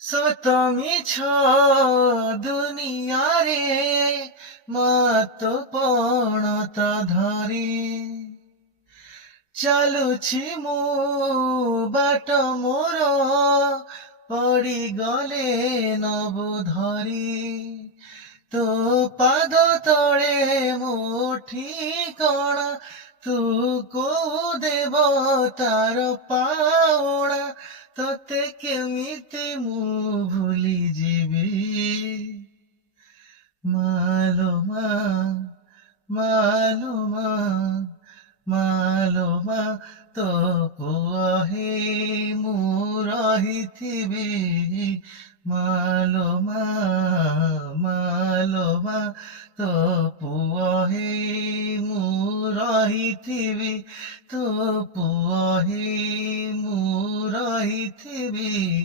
ସତ ମିଛ ଦୁନିଆରେ ମତ ପଣତ ଧରି ଚାଲୁଛି ମୁଁ ବାଟ ମୋର ପଡ଼ିଗଲେ ନବୁ ଧରି ତୋ ପାଦ ତଳେ ମୋ ଠିକଣା ତୁ କୋଉ ଦେବତାର ପାଉଣା ତତେ କେମିତି ମୁଁ ଭୁଲି ଯିବି ମାଲୋ ମା ମାଲୋ ମା ମାଲୋ ମା ତୋ ପୁଅ ହେଇ ମୁଁ ରହିଥିବି ମାଲୋ ମା ମାଲୋ ମା ତୋ ପୁଅ ହେଇ ମୁଁ ରହିଥିବି ତୋ ପୁଅ ହେଇ ମୁଁ ରହିଥିବି।